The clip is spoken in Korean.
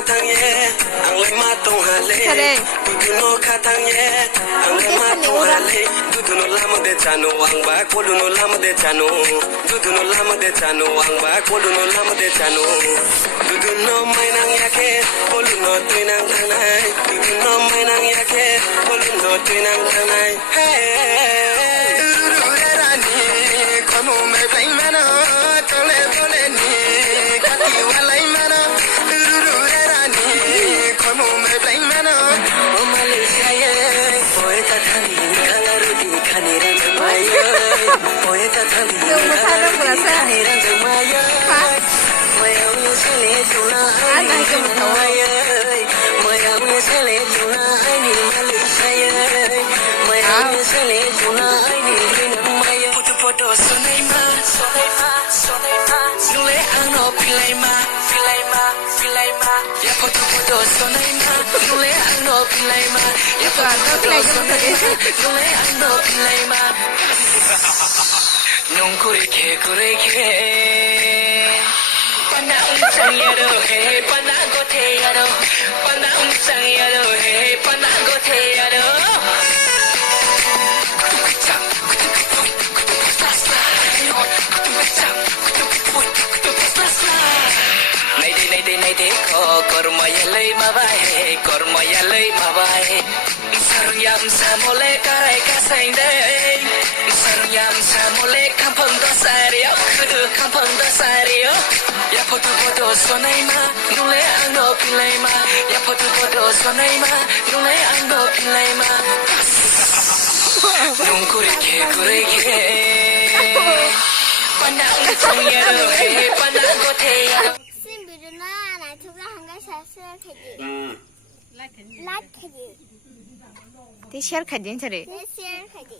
카탕예 앙레 마통할래 두두노 카탕예 앙레 마통할래 두두노 라마데 자노 왕바 콜루노 라마데 자노 두두노 라마데 자노 왕바 콜루노 라마데 자노 두두노 마이낭 야케 콜루노 트이낭 타나이 두두노 마이낭 야케 콜루노 트이낭 타나이 우루루레라니 코노메 블라이마나 톨레 톨레니 카티 wal라이마나 우루루레라니 코노메 블라이마나 오말레시아에 포에타 타니 강가루디 카니란 정마요 포에타 타니 강가루디 카니란 정마요 모양이 살레 조나 아니 정마요 모양이 살레 조나 아니 말레시아에 모양이 살레 조나 아니 정마요 포토 소네마 눈에 안어 필레마 야 포토 소네마 눈에 안어 필레마 야 포토 소네마 눈에 안어 필레마 농구리게 빠나 웅장야로 해 빠나 고태야로 빠나 웅장야로 해 빠나 고태야로 kormayalay mabae saruyam samole karai kasainde saruyam samole kampong dosario kudu kampong dosario ya foto sonaima nule angno pilaima ya foto sonaima nule angno pilaima nungkurike panang changyaro he panang goteya ते शेर खाजे सरे शेर खाजे